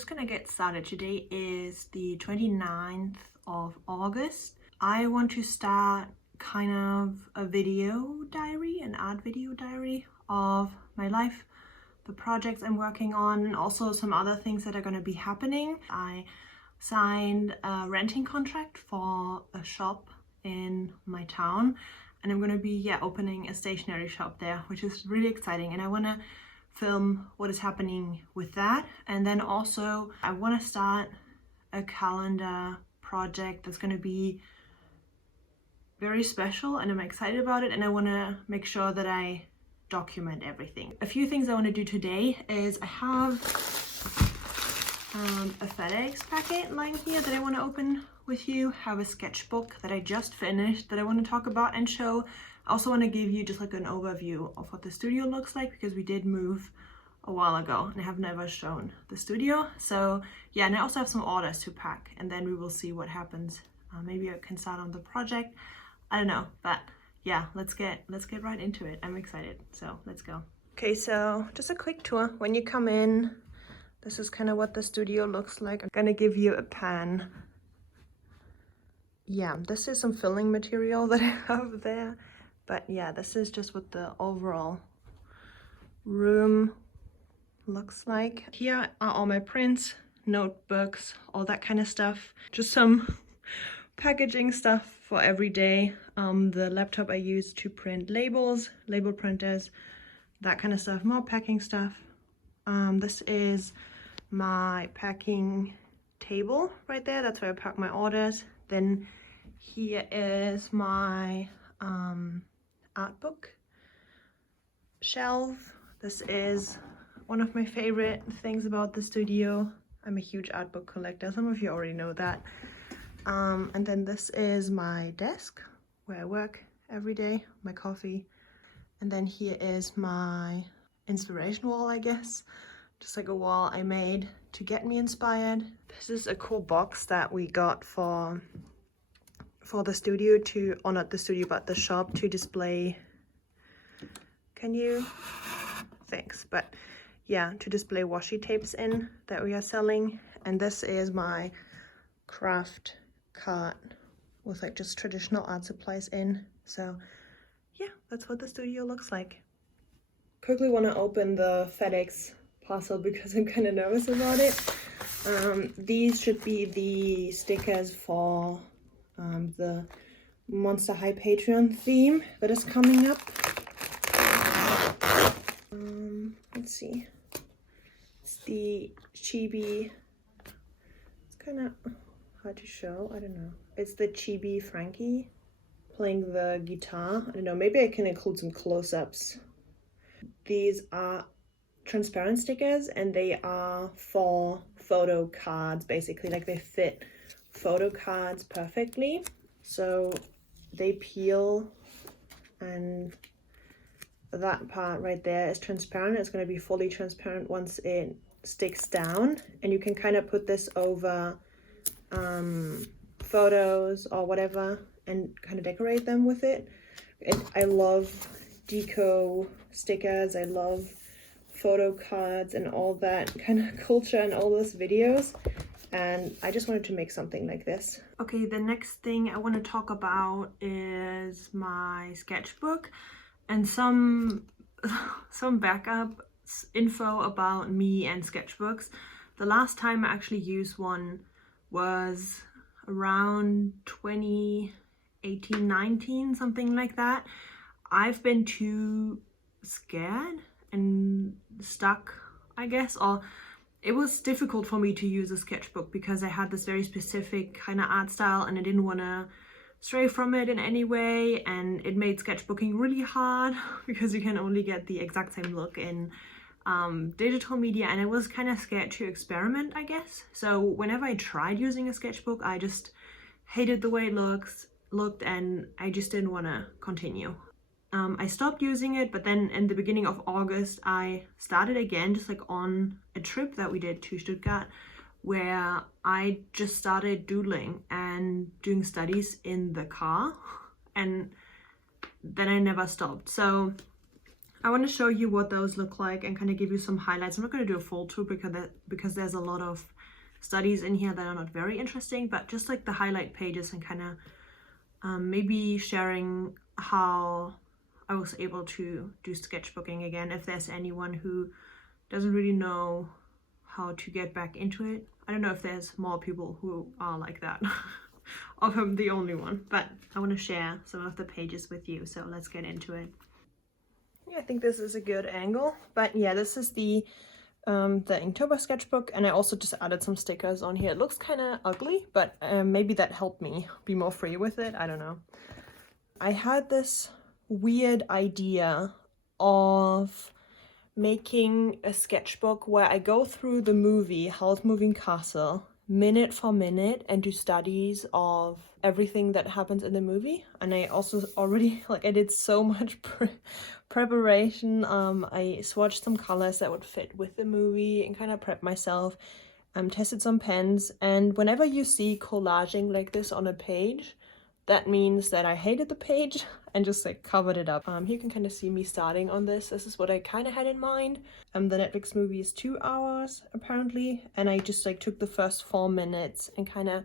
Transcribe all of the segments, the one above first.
just gonna get started. Today is the 29th of August. I want to start kind of a video diary, an art video diary of my life, the projects I'm working on, and also some other things that are going to be happening. I signed a renting contract for a shop in my town, and I'm going to be opening a stationery shop there, which is really exciting, and I want to film what is happening with that. And then also I want to start a calendar project that's going to be very special, and I'm excited about it, and I want to make sure that I document everything. A few things I want to do today is I have a FedEx packet lying here that I want to open with you. I have a sketchbook that I just finished that I want to talk about and show. I also want to give you just like an overview of what the studio looks like, because we did move a while ago and I have never shown the studio. So yeah, and I also have some orders to pack, and then we will see what happens. Maybe I can start on the project. I don't know, but yeah, let's get right into it. I'm excited, so let's go. Okay, so just a quick tour. When you come in, this is kind of what the studio looks like. I'm gonna give you a pan. Yeah, this is some filling material that I have there. But yeah, this is just what the overall room looks like. Here are all my prints, notebooks, all that kind of stuff. Just some packaging stuff for every day. The laptop I use to print labels, label printers, that kind of stuff. More packing stuff. This is my packing table right there. That's where I pack my orders. Then here is my art book shelf. This is one of my favorite things about the studio. I'm a huge art book collector. Some of you already know that. And then this is my desk where I work every day, my coffee. And then here is my inspiration wall, I guess. Just like a wall I made to get me inspired. This is a cool box that we got for the studio to, or not the studio, but the shop to display. Can you? Thanks. But yeah, to display washi tapes in that we are selling. And this is my craft cart with like just traditional art supplies in. So yeah, that's what the studio looks like. Quickly want to open the FedEx parcel because I'm kind of nervous about it. These should be the stickers for the Monster High Patreon theme that is coming up. Let's see. It's the chibi. It's kind of hard to show. I don't know. It's the chibi Frankie playing the guitar. I don't know. Maybe I can include some close-ups. These are transparent stickers, and they are for photo cards, basically. Like, they fit photo cards perfectly, so they peel, and that part right there is transparent. It's going to be fully transparent once it sticks down, and you can kind of put this over photos or whatever and kind of decorate them with it. I love deco stickers. I love photo cards and all that kind of culture and all those videos, and I just wanted to make something like this. Okay, the next thing I want to talk about is my sketchbook and some backup info about me and sketchbooks. The last time I actually used one was around 2018-19, something like that. I've been too scared and stuck, I guess, or it was difficult for me to use a sketchbook because I had this very specific kind of art style, and I didn't want to stray from it in any way, and it made sketchbooking really hard because you can only get the exact same look in digital media, and I was kind of scared to experiment, I guess. So whenever I tried using a sketchbook, I just hated the way it looked, and I just didn't want to continue. I stopped using it, but then in the beginning of August I started again, just like on a trip that we did to Stuttgart, where I just started doodling and doing studies in the car, and then I never stopped. So I want to show you what those look like and kind of give you some highlights. I'm not going to do a full tour because there's a lot of studies in here that are not very interesting, but just like the highlight pages and kind of maybe sharing how I was able to do sketchbooking again, if there's anyone who doesn't really know how to get back into it. I don't know if there's more people who are like that, or if I'm the only one, but I want to share some of the pages with you, so let's get into it. Yeah, I think this is a good angle, but yeah, this is the Inktober sketchbook, and I also just added some stickers on here. It looks kind of ugly, but maybe that helped me be more free with it. I don't know. I had this weird idea of making a sketchbook where I go through the movie Howl's Moving Castle minute for minute and do studies of everything that happens in the movie. And I also already, like, I did so much preparation. I swatched some colors that would fit with the movie and kind of prepped myself. Tested some pens, and whenever you see collaging like this on a page, that means that I hated the page and just like covered it up. Here you can kind of see me starting on this. This is what I kind of had in mind. The Netflix movie is 2 hours apparently, and I just like took the first 4 minutes and kind of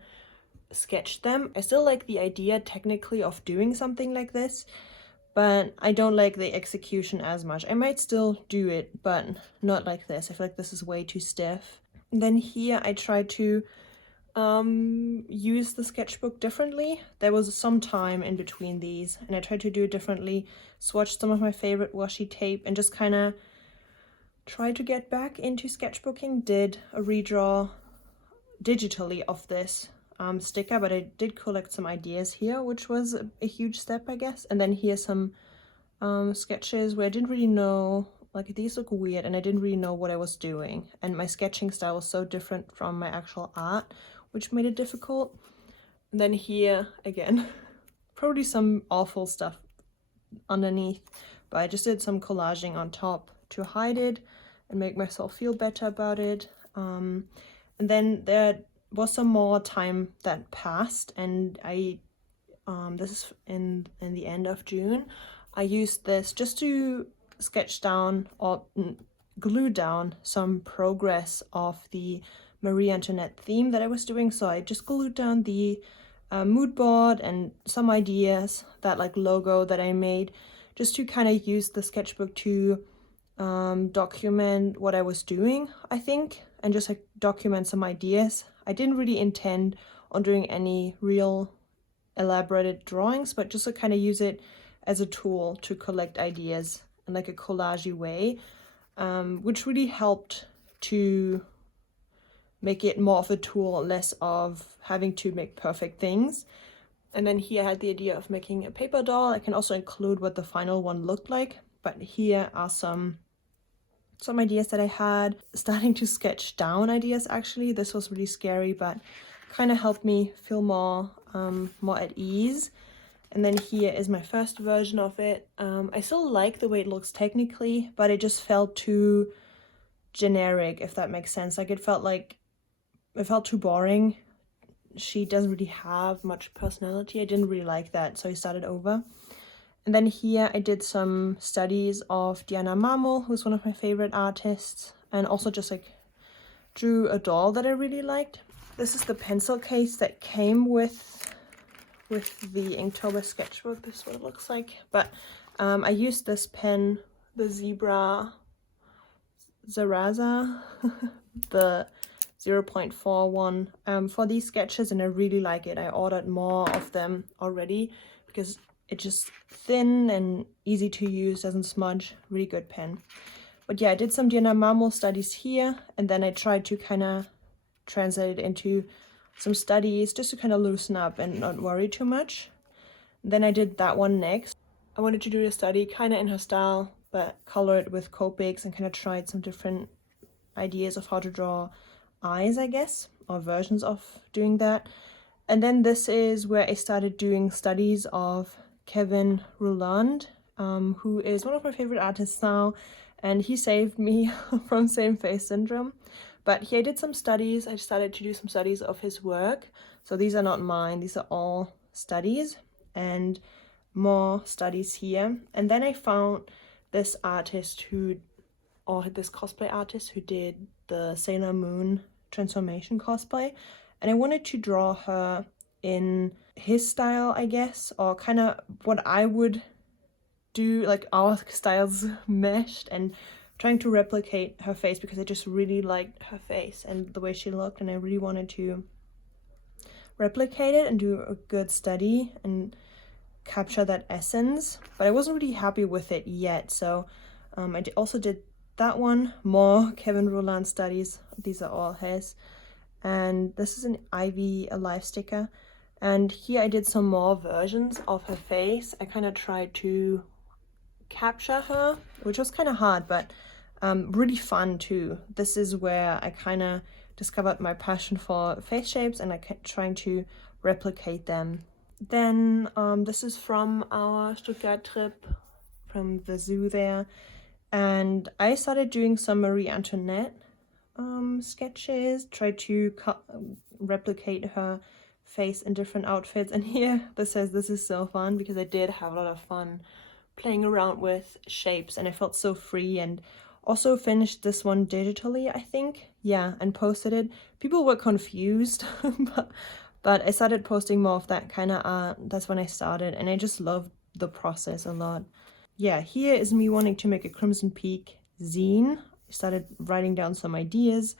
sketched them. I still like the idea technically of doing something like this, but I don't like the execution as much. I might still do it, but not like this. I feel like this is way too stiff. And then here I tried to use the sketchbook differently. There was some time in between these, and I tried to do it differently. Swatched some of my favorite washi tape and just kind of tried to get back into sketchbooking. Did a redraw digitally of this sticker, but I did collect some ideas here, which was a huge step, I guess. And then here's some sketches where I didn't really know, like, these look weird and I didn't really know what I was doing, and my sketching style was so different from my actual art, which made it difficult. And then here again, probably some awful stuff underneath, but I just did some collaging on top to hide it and make myself feel better about it. And then there was some more time that passed, and I this is in the end of June. I used this just to sketch down or glue down some progress of the Marie Antoinette theme that I was doing. So I just glued down the mood board and some ideas, that like logo that I made, just to kind of use the sketchbook to document what I was doing, I think, and just like document some ideas. I didn't really intend on doing any real elaborated drawings, but just to kind of use it as a tool to collect ideas in like a collagey way, which really helped to make it more of a tool, less of having to make perfect things. And then here I had the idea of making a paper doll. I can also include what the final one looked like, but here are some ideas that I had. Starting to sketch down ideas, actually. This was really scary, but kind of helped me feel more at ease. And then here is my first version of it. I still like the way it looks technically, but it just felt too generic, if that makes sense. Like it felt too boring. She doesn't really have much personality. I didn't really like that, so I started over. And then here I did some studies of Diana Marmol, who's one of my favorite artists, and also just like drew a doll that I really liked. This is the pencil case that came with the Inktober sketchbook. This is what it looks like. But I used this pen, the Zebra Zaraza, the 0.41 for these sketches, and I really like it. I ordered more of them already because it's just thin and easy to use, doesn't smudge, really good pen. But yeah, I did some Diana Marmol studies here, and then I tried to kind of translate it into some studies just to kind of loosen up and not worry too much. Then I did that one next. I wanted to do the study kind of in her style, but color it with Copics, and kind of tried some different ideas of how to draw eyes, I guess, or versions of doing that. And then this is where I started doing studies of Kevin Rouland, who is one of my favorite artists now, and he saved me from same face syndrome. But here I did some studies. I started to do some studies of his work. So these are not mine, these are all studies, and more studies here. And then I found this artist who, or this cosplay artist who did the Sailor Moon transformation cosplay, and I wanted to draw her in his style, I guess, or kind of what I would do, like our styles meshed, and trying to replicate her face because I just really liked her face and the way she looked, and I really wanted to replicate it and do a good study and capture that essence, but I wasn't really happy with it yet. So I also did that one, more Kevin Roland studies. These are all his, and this is an Ivy Alive sticker, and here I did some more versions of her face. I kind of tried to capture her, which was kind of hard, but really fun too. This is where I kind of discovered my passion for face shapes, and I kept trying to replicate them. Then this is from our Stuttgart trip, from the zoo there, and I started doing some Marie Antoinette sketches, tried to replicate her face in different outfits. And here this says, "This is so fun," because I did have a lot of fun playing around with shapes and I felt so free, and also finished this one digitally, I think, yeah, and posted it. People were confused but I started posting more of that kind of art. That's when I started, and I just loved the process a lot. Yeah, here is me wanting to make a Crimson Peak zine. I started writing down some ideas.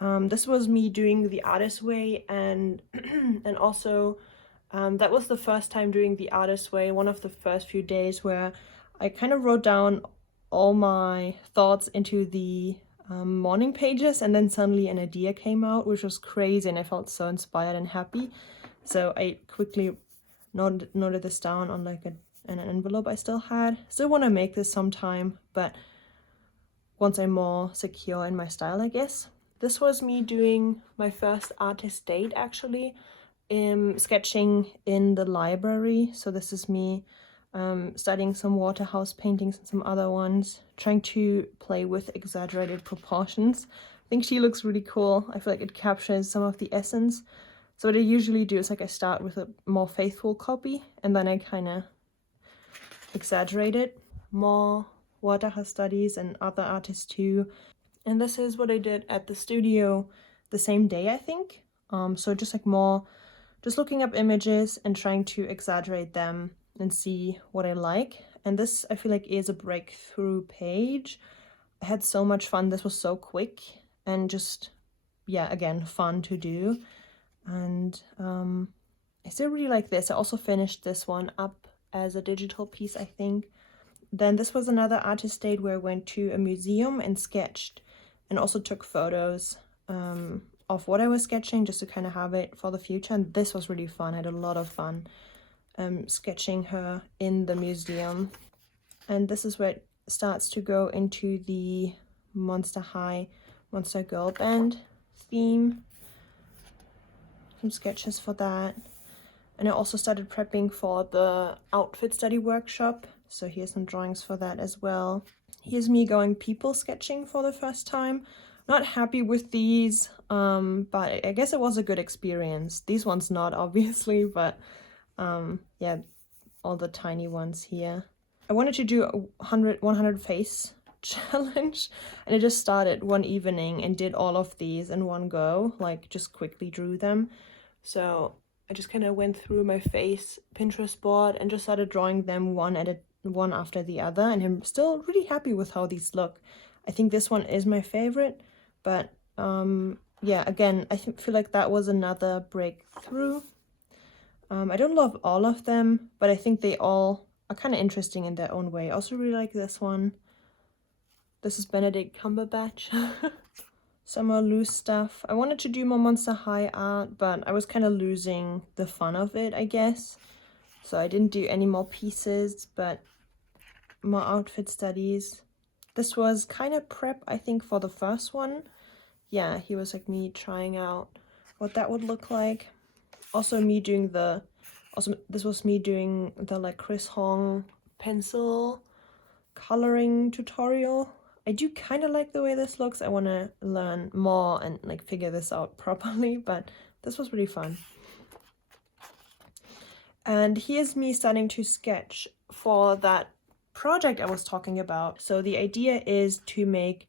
This was me doing the artist way, and and also that was the first time doing the artist way, one of the first few days where I kind of wrote down all my thoughts into the morning pages, and then suddenly an idea came out, which was crazy, and I felt so inspired and happy. So I quickly noted this down on like an envelope I still had. Still want to make this sometime, but once I'm more secure in my style, I guess. This was me doing my first artist date, actually, sketching in the library. So this is me studying some Waterhouse paintings and some other ones, trying to play with exaggerated proportions. I think she looks really cool. I feel like it captures some of the essence. So what I usually do is like I start with a more faithful copy, and then I kind of exaggerate it. More Waterhouse studies and other artists too. And this is what I did at the studio the same day, I think. So just like more, just looking up images and trying to exaggerate them and see what I like. And this, I feel like, is a breakthrough page. I had so much fun. This was so quick and just, yeah, again, fun to do. And I still really like this. I also finished this one up as a digital piece, I think. Then this was another artist date where I went to a museum and sketched, and also took photos of what I was sketching just to kind of have it for the future. And this was really fun. I had a lot of fun sketching her in the museum. And this is where it starts to go into the Monster High, Monster Girl Band theme. Some sketches for that. And I also started prepping for the outfit study workshop. So here's some drawings for that as well. Here's me going people sketching for the first time. Not happy with these, but I guess it was a good experience. These ones not, obviously, but yeah, all the tiny ones here. I wanted to do a 100 face challenge, and I just started one evening and did all of these in one go, like just quickly drew them. So I just kind of went through my face Pinterest board and just started drawing them one after the other, and I'm still really happy with how these look. I think this one is my favorite, but yeah, again, I feel like that was another breakthrough. I don't love all of them, but I think they all are kind of interesting in their own way. I also really like this one. This is Benedict Cumberbatch. Some more loose stuff. I wanted to do more Monster High art, but I was kind of losing the fun of it, I guess. So I didn't do any more pieces, but more outfit studies. This was kind of prep, I think, for the first one. Yeah, he was like me trying out what that would look like. Also me doing this was me doing the like Chris Hong pencil coloring tutorial. I do kind of like the way this looks. I want to learn more and like figure this out properly, but this was really fun. And here's me starting to sketch for that project I was talking about. So the idea is to make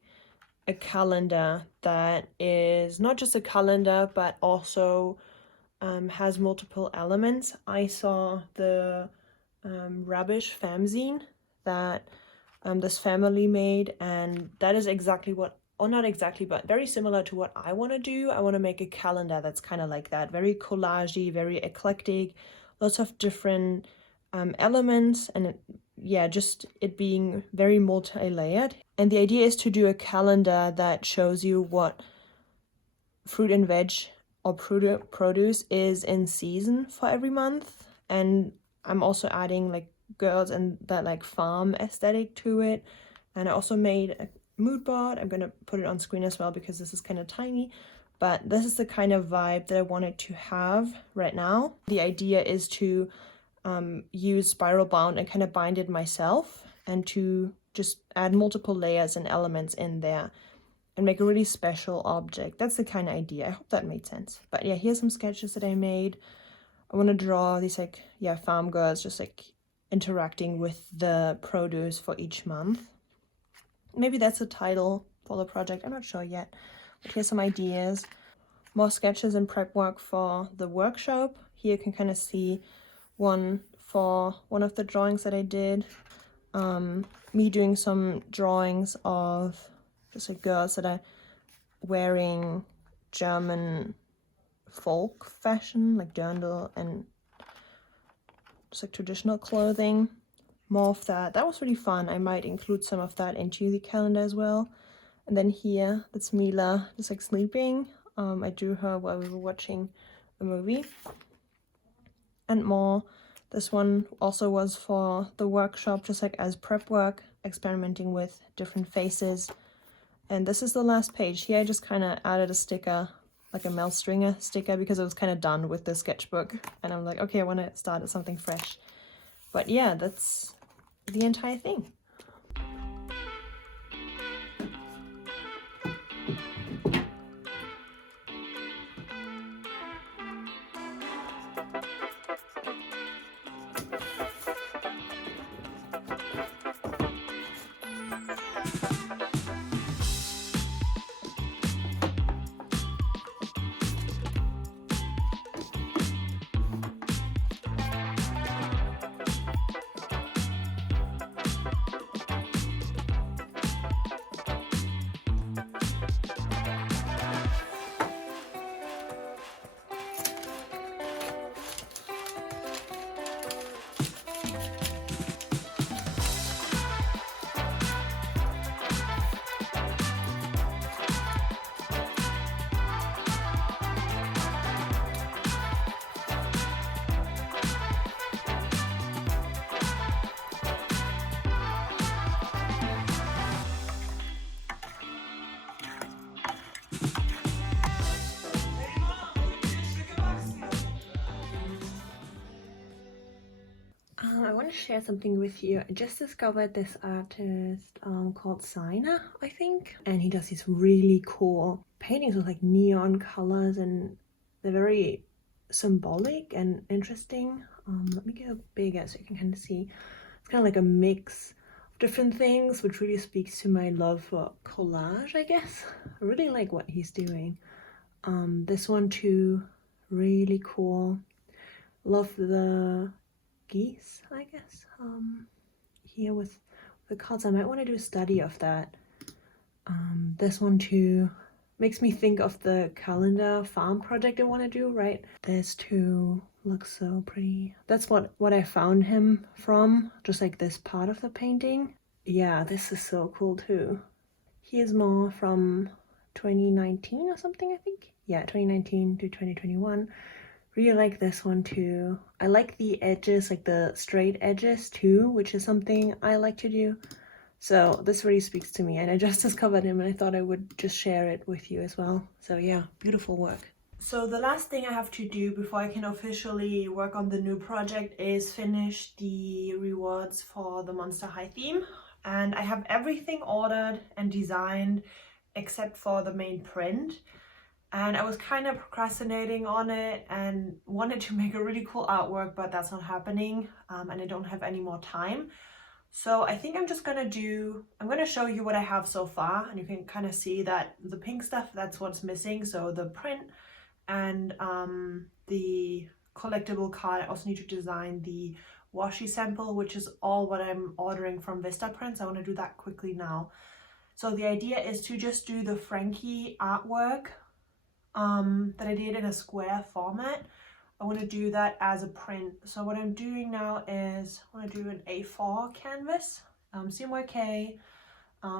a calendar that is not just a calendar, but also has multiple elements. I saw the Rubbish fanzine that this family made, and that is exactly what, or not exactly, but very similar to what I want to do. I want to make a calendar that's kind of like that, very collagey, very eclectic, lots of different elements, and yeah, just it being very multi-layered. And the idea is to do a calendar that shows you what fruit and veg or produce is in season for every month. And I'm also adding like girls and that like farm aesthetic to it. And I also made a mood board. I'm gonna put it on screen as well because this is kind of tiny, but this is the kind of vibe that I wanted to have right now. The idea is to use spiral bound and kind of bind it myself, and to just add multiple layers and elements in there and make a really special object. That's the kind of idea. I hope that made sense. But yeah, here's some sketches that I made. I want to draw these like, yeah, farm girls just like interacting with the produce for each month. Maybe that's a title for the project. I'm not sure yet. But here's some ideas. More sketches and prep work for the workshop. Here you can kind of see one for one of the drawings that I did. Me doing some drawings of just like girls that are wearing German folk fashion, like dirndl and just like traditional clothing. More of that. That was really fun. I might include some of that into the calendar as well. And then here, that's Mila just like sleeping. I drew her while we were watching a movie. And more. This one also was for the workshop, just like as prep work, experimenting with different faces. And this is the last page. Here I just kind of added a sticker, like a Mel Stringer sticker, because I was kind of done with the sketchbook. And I'm like, okay, I want to start at something fresh. But yeah, that's the entire thing. I want to share something with you. I just discovered this artist called Zine, I think, and he does these really cool paintings with like neon colors, and they're very symbolic and interesting. Let me get it bigger so you can kind of see. It's kind of like a mix of different things, which really speaks to my love for collage, I guess. I really like what he's doing. This one too, really cool. Love the geese, I guess, here with the cards. I might want to do a study of that. This one too makes me think of the calendar farm project I want to do, right? This too looks so pretty. That's what I found him from, just like this part of the painting. Yeah, this is so cool too. Here's more from 2019 or something, I think. Yeah, 2019 to 2021. Really like this one too. I like the edges, like the straight edges too, which is something I like to do. So this really speaks to me, and I just discovered him and I thought I would just share it with you as well. So yeah, beautiful work. So the last thing I have to do before I can officially work on the new project is finish the rewards for the Monster High theme. And I have everything ordered and designed except for the main print. And I was kind of procrastinating on it and wanted to make a really cool artwork, but that's not happening, and I don't have any more time. So I think I'm gonna show you what I have so far, and you can kind of see that the pink stuff, that's what's missing. So the print and the collectible card. I also need to design the washi sample, which is all what I'm ordering from Vistaprint. I want to do that quickly now. So the idea is to just do the Frankie artwork that I did in a square format. I want to do that as a print. So what I'm doing now is I want to do an A4 canvas, CMYK,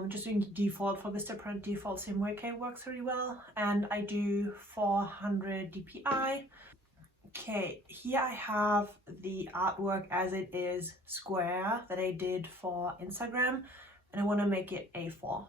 just doing default for Vistaprint. Default CMYK works really well, and I do 400 DPI. Okay, here I have the artwork as it is square that I did for Instagram, and I want to make it A4.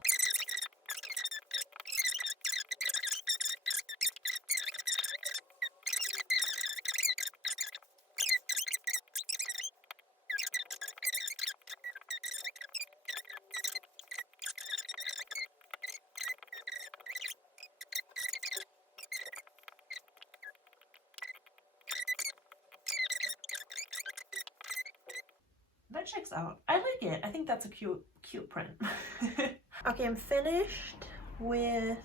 That checks out. I like it. I think that's a cute print. Okay, I'm finished with,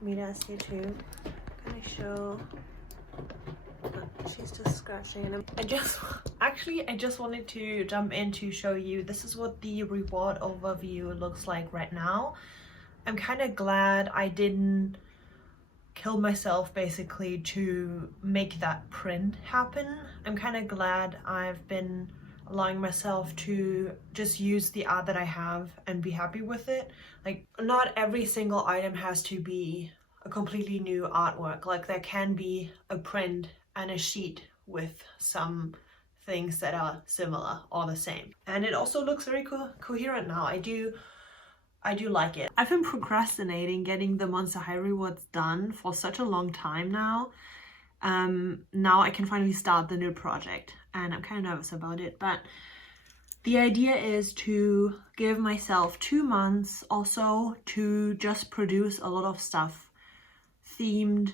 let me ask you too. Can I show? She's just scratching, and I just wanted to jump in to show you, this is what the reward overview looks like right now. I'm kind of glad I didn't kill myself basically to make that print happen. I'm kind of glad I've been allowing myself to just use the art that I have and be happy with it. Like, not every single item has to be a completely new artwork. Like, there can be a print and a sheet with some things that are similar or the same. And it also looks very coherent now. I do like it. I've been procrastinating getting the Monster High rewards done for such a long time now. Now I can finally start the new project, and I'm kind of nervous about it, but the idea is to give myself 2 months or so to just produce a lot of stuff themed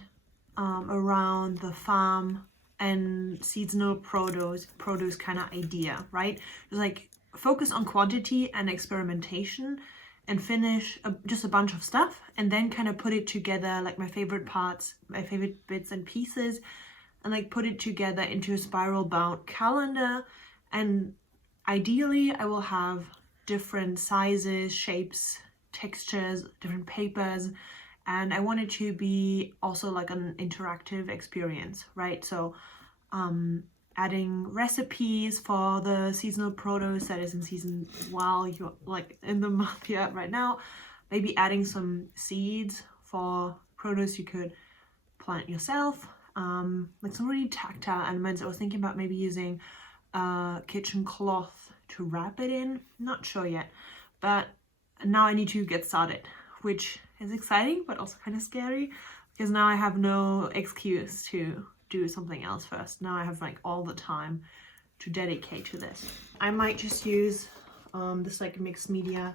around the farm and seasonal produce kind of idea, right? Just like focus on quantity and experimentation and finish just a bunch of stuff, and then kind of put it together, like my favorite parts, my favorite bits and pieces, and like put it together into a spiral bound calendar. And ideally I will have different sizes, shapes, textures, different papers, and I want it to be also like an interactive experience, right? So adding recipes for the seasonal produce that is in season while you're like in the month you're at right now. Maybe adding some seeds for produce you could plant yourself. Like some really tactile elements. I was thinking about maybe using kitchen cloth to wrap it in. Not sure yet, but now I need to get started, which is exciting but also kind of scary, because now I have no excuse to do something else first. Now I have like all the time to dedicate to this. I might just use this like mixed media,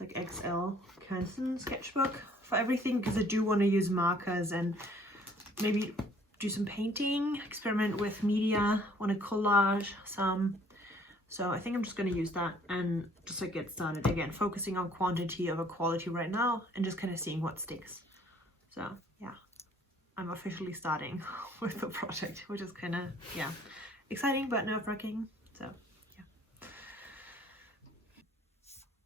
like XL Canson sketchbook for everything, because I do want to use markers and maybe do some painting, experiment with media, want to collage some. So I think I'm just going to use that and just like get started again, focusing on quantity over quality right now and just kind of seeing what sticks. So yeah, I'm officially starting with the project, which is kind of, yeah, exciting but nerve-wracking. So yeah.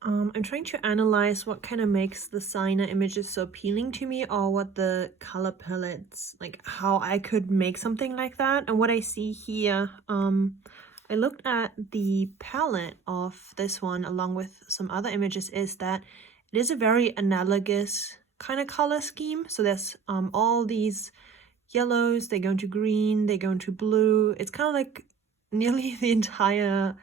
I'm trying to analyze what kind of makes the Signer images so appealing to me, or what the color palettes, like how I could make something like that. And what I see here, I looked at the palette of this one along with some other images, is that it is a very analogous kind of color scheme. So there's all these yellows, they go into green, they go into blue. It's kind of like nearly the entire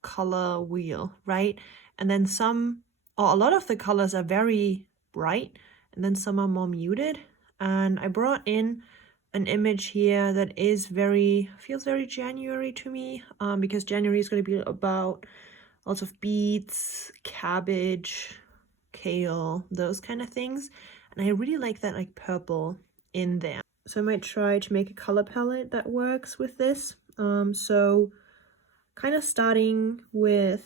color wheel, right? And then some, or a lot of the colors are very bright, and then some are more muted. And I brought in an image here that is feels very January to me, because January is going to be about lots of beets, cabbage, kale, those kind of things. And I really like that like purple in there. So I might try to make a color palette that works with this. So kind of starting with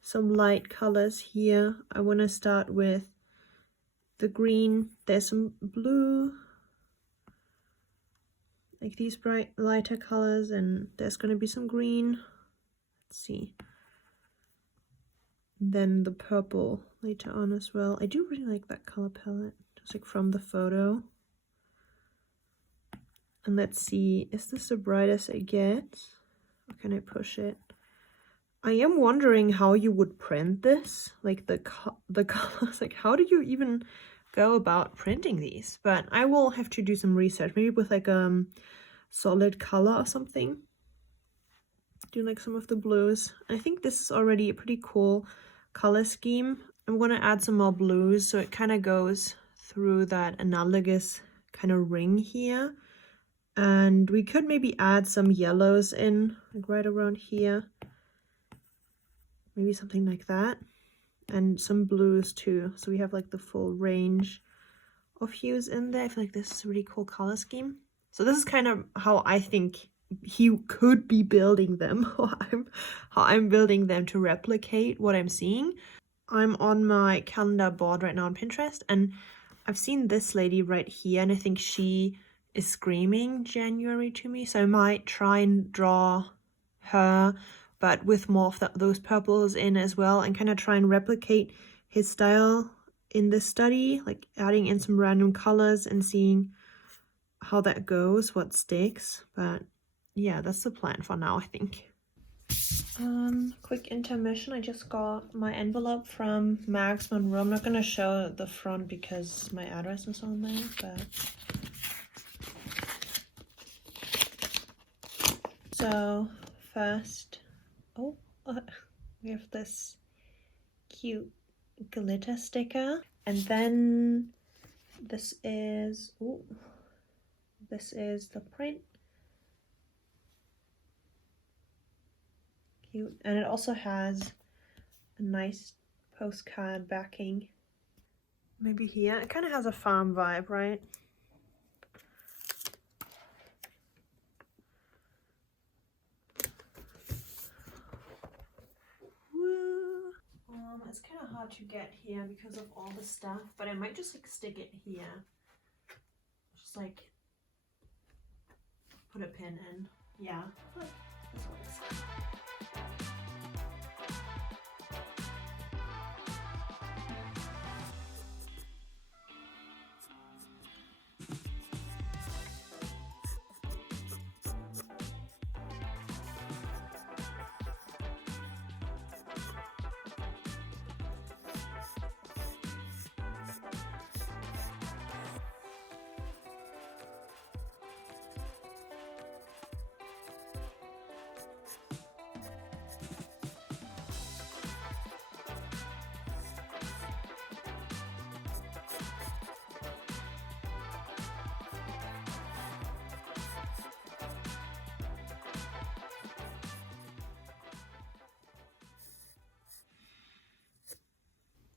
some light colors here. I want to start with the green. There's some blue, like these bright lighter colors, and there's going to be some green. Let's see. Then the purple later on as well. I do really like that color palette, just like from the photo. And let's see, is this the brightest it gets? Or can I push it? I am wondering how you would print this, like the colors, like how do you even go about printing these? But I will have to do some research, maybe with like solid color or something. Do like some of the blues. I think this is already a pretty cool color scheme. I'm going to add some more blues so it kind of goes through that analogous kind of ring here. And we could maybe add some yellows in, like right around here. Maybe something like that. And some blues too. So we have like the full range of hues in there. I feel like this is a really cool color scheme. So this is kind of how I think he could be building them, or how I'm building them to replicate what I'm seeing. I'm on my calendar board right now on Pinterest, and I've seen this lady right here, and I think she is screaming January to me, so I might try and draw her, but with more of those purples in as well, and kind of try and replicate his style in this study, like adding in some random colors and seeing how that goes, what sticks. But yeah, that's the plan for now, I think. Quick intermission. I just got my envelope from Max Monroe. I'm not gonna show the front because my address is on there, but so first, we have this cute glitter sticker, and then this is the print. Cute. And it also has a nice postcard backing. Maybe here. It kind of has a farm vibe, right? Woo. It's kind of hard to get here because of all the stuff, but I might just like stick it here. Just like put a pin in. Yeah. Look, this works.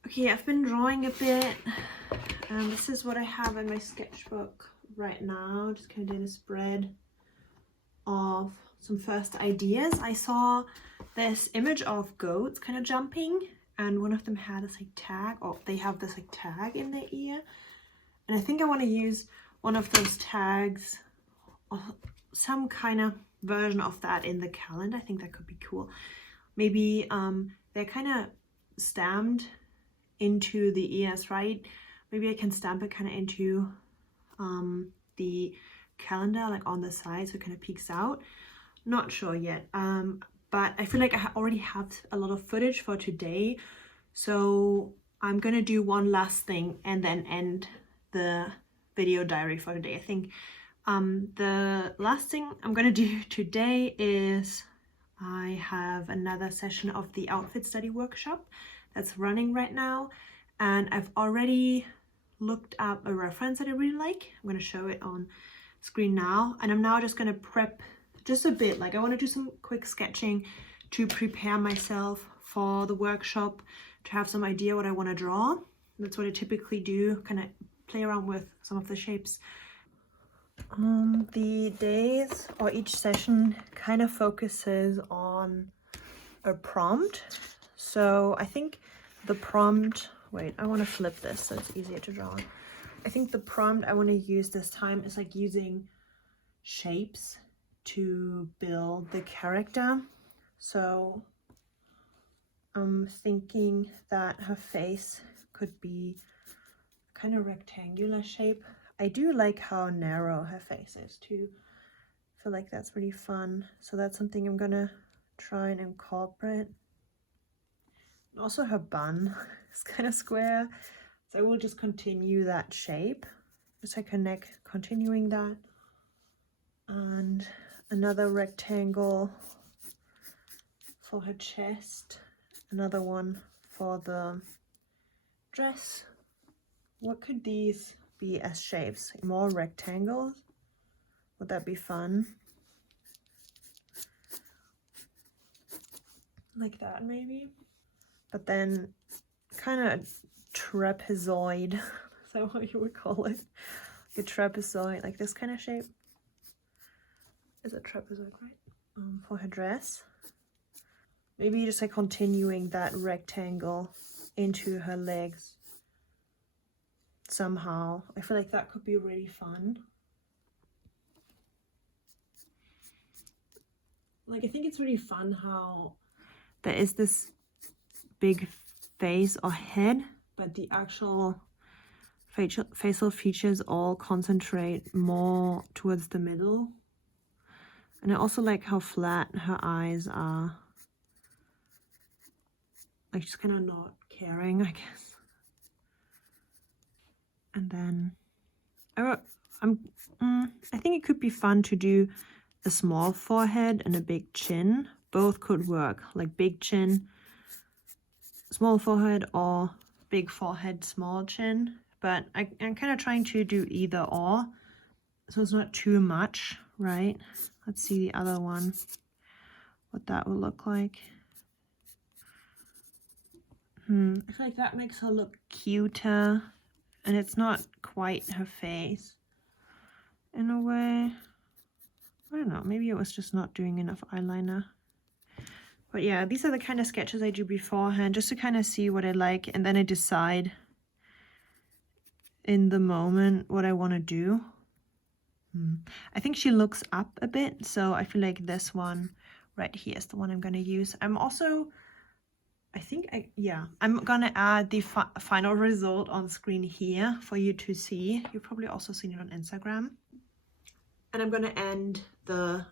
Okay, I've been drawing a bit. This is what I have in my sketchbook right now. Just kind of did a spread of some first ideas. I saw this image of goats kind of jumping, and one of them had this like tag, or they have this like tag in their ear. And I think I want to use one of those tags, or some kind of version of that in the calendar. I think that could be cool. Maybe they're kind of stamped into the ears, right? Maybe I can stamp it kind of into the calendar, like on the side, so it kind of peeks out. Not sure yet, but I feel like I already have a lot of footage for today, so I'm gonna do one last thing and then end the video diary for today. I think the last thing I'm gonna do today is I have another session of the outfit study workshop that's running right now, and I've already looked up a reference that I really like. I'm going to show it on screen now, and I'm now just going to prep just a bit. Like I want to do some quick sketching to prepare myself for the workshop, to have some idea what I want to draw. That's what I typically do, kind of play around with some of the shapes. The days or each session kind of focuses on on a prompt. So I think the prompt, wait, I want to flip this so it's easier to draw. I think the prompt I want to use this time is like using shapes to build the character. So I'm thinking that her face could be kind of rectangular shape. I do like how narrow her face is too. I feel like that's really fun. So that's something I'm gonna try and incorporate. Also her bun is kind of square. So I will just continue that shape. Just like her neck, continuing that. And another rectangle for her chest. Another one for the dress. What could these be as shapes? More rectangles? Would that be fun? Like that maybe? But then kind of trapezoid. Is that what you would call it? Like a trapezoid, like this kind of shape. Is it trapezoid, right? For her dress. Maybe just like continuing that rectangle into her legs somehow. I feel like that could be really fun. Like I think it's really fun how there is this big face or head, but the actual facial features all concentrate more towards the middle. And I also like how flat her eyes are. Like just kind of not caring, I guess. And then I think it could be fun to do a small forehead and a big chin. Both could work, like big chin, small forehead, or big forehead, small chin. But I'm kind of trying to do either or, so it's not too much, right? Let's see the other one, what that would look like. I feel like that makes her look cuter, and it's not quite her face in a way. I don't know, maybe it was just not doing enough eyeliner. But yeah, these are the kind of sketches I do beforehand, just to kind of see what I like, and then I decide in the moment what I want to do. I think she looks up a bit, so I feel like this one right here is the one I'm going to use. I'm also, I'm gonna add the final result on screen here for you to see. You've probably also seen it on Instagram. And I'm gonna end the,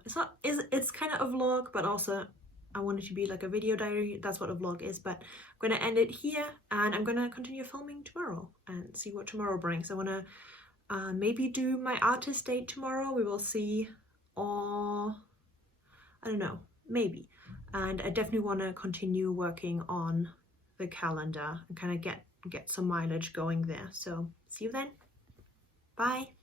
it's kind of a vlog, but also I want it to be like a video diary. That's what a vlog is, but I'm gonna end it here, and I'm gonna continue filming tomorrow and see what tomorrow brings. I wanna maybe do my artist date tomorrow. We will see, or I don't know, maybe. And I definitely want to continue working on the calendar and kind of get some mileage going there. So see you then. Bye.